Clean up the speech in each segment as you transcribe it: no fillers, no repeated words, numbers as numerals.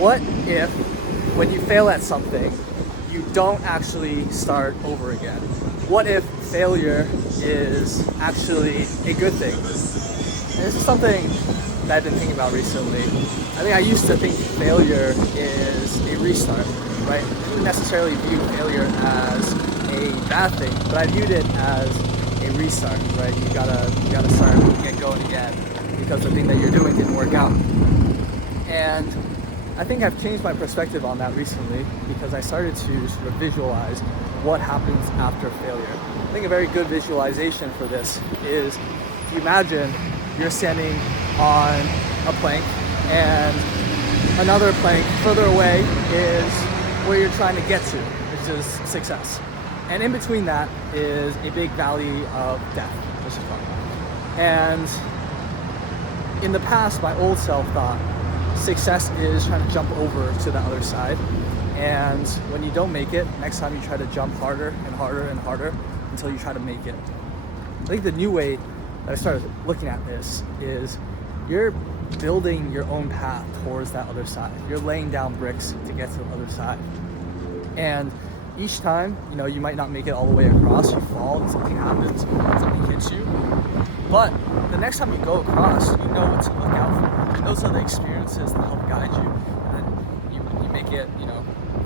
What if when you fail at something, you don't actually start over again? What if failure is actually a good thing? And this is something that I've been thinking about recently. I think I used to think failure is a restart, right? I didn't necessarily view failure as a bad thing, but I viewed it as a restart, right? You gotta start and get going again because the thing that you're doing didn't work out. And I think I've changed my perspective on that recently because I started to sort of visualize what happens after failure. I think a very good visualization for this is if you imagine you're standing on a plank and another plank further away is where you're trying to get to, which is success. And in between that is a big valley of death, which is fun. And in the past, my old self thought success is trying to jump over to the other side. And when you don't make it, next time you try to jump harder and harder and harder until you try to make it. I think the new way that I started looking at this is you're building your own path towards that other side. You're laying down bricks to get to the other side. And each time, you might not make it all the way across, you fall and something happens, something hits you. But the next time you go across, you know what to look out for. And those are the experiences that help guide you. And then you make it,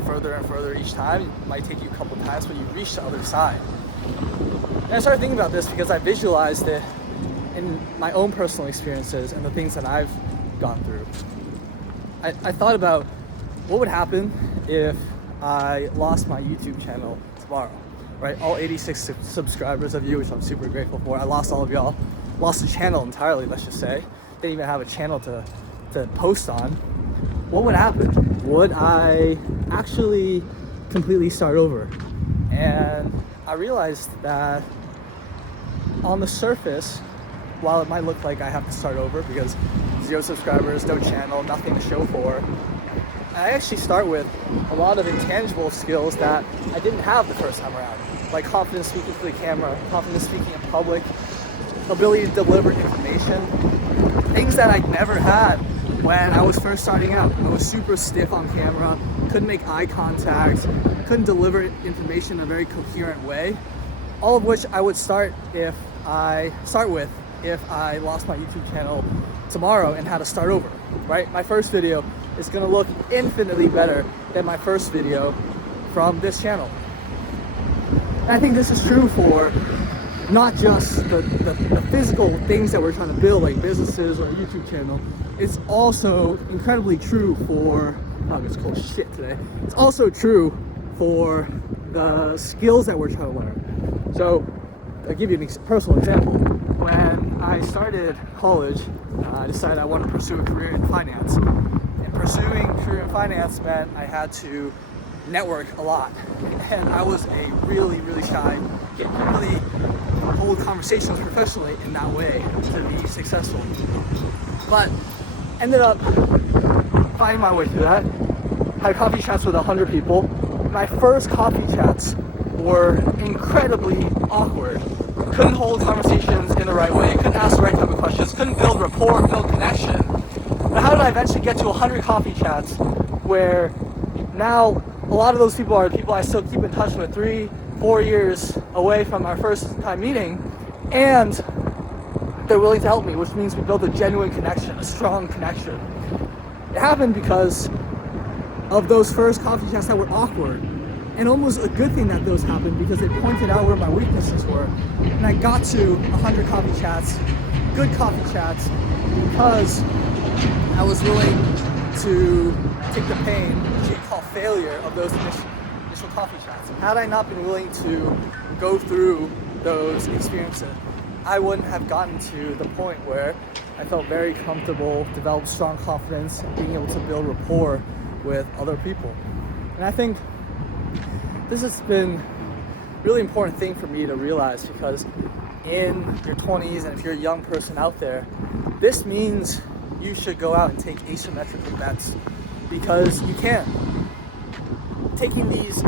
further and further each time. It might take you a couple times, but you reach the other side. And I started thinking about this because I visualized it in my own personal experiences and the things that I've gone through. I thought about what would happen if I lost my YouTube channel tomorrow, right? All 86 subscribers of you, which I'm super grateful for. I lost all of y'all. Lost the channel entirely, let's just say. Didn't even have a channel to post on. What would happen? Would I actually completely start over? And I realized that on the surface, while it might look like I have to start over because 0 subscribers, no channel, nothing to show for, I actually start with a lot of intangible skills that I didn't have the first time around, like confidence speaking to the camera, confidence speaking in public, ability to deliver information, things that I never had when I was first starting out. I was super stiff on camera, couldn't make eye contact, couldn't deliver information in a very coherent way, all of which I would start with if I lost my YouTube channel tomorrow and had to start over, right? My first video is gonna look infinitely better than my first video from this channel. And I think this is true for not just the physical things that we're trying to build, like businesses or a YouTube channel. It's also incredibly true for, it's cold shit today. It's also true for the skills that we're trying to learn. So I'll give you a personal example. When I started college, I decided I wanted to pursue a career in finance. And pursuing a career in finance meant I had to network a lot. And I was a really, really shy, didn't really hold conversations professionally in that way to be successful. But ended up finding my way through that. Had coffee chats with 100 people. My first coffee chats were incredibly awkward. Couldn't hold conversations in the right way, couldn't ask the right type of questions, couldn't build rapport, build connection. But how did I eventually get to 100 coffee chats where now a lot of those people are people I still keep in touch with 3-4 years away from our first time meeting, and they're willing to help me, which means we built a genuine connection, a strong connection. It happened because of those first coffee chats that were awkward. And almost a good thing that those happened because it pointed out where my weaknesses were. And I got to 100 coffee chats, good coffee chats, because I was willing to take the pain, which you call failure, of those initial coffee chats. Had I not been willing to go through those experiences, I wouldn't have gotten to the point where I felt very comfortable, developed strong confidence, being able to build rapport with other people. And I think this has been a really important thing for me to realize, because in your 20s, and if you're a young person out there, this means you should go out and take asymmetrical bets, because you can. Taking these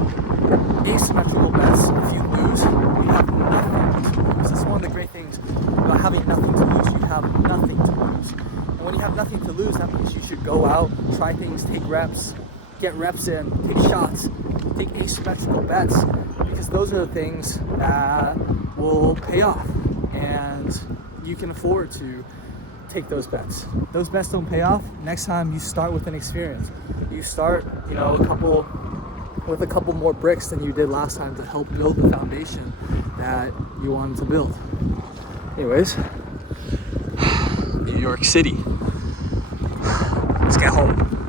asymmetrical bets, if you lose, you have nothing to lose. That's one of the great things about having nothing to lose. You have nothing to lose. And when you have nothing to lose, that means you should go out, try things, take reps, get reps in, take shots, take asymmetrical bets, because those are the things that will pay off, and you can afford to take those bets. Those bets don't pay off. Next time you start with an experience. You start, with a couple more bricks than you did last time to help build the foundation that you wanted to build. Anyways, New York City. Let's get home.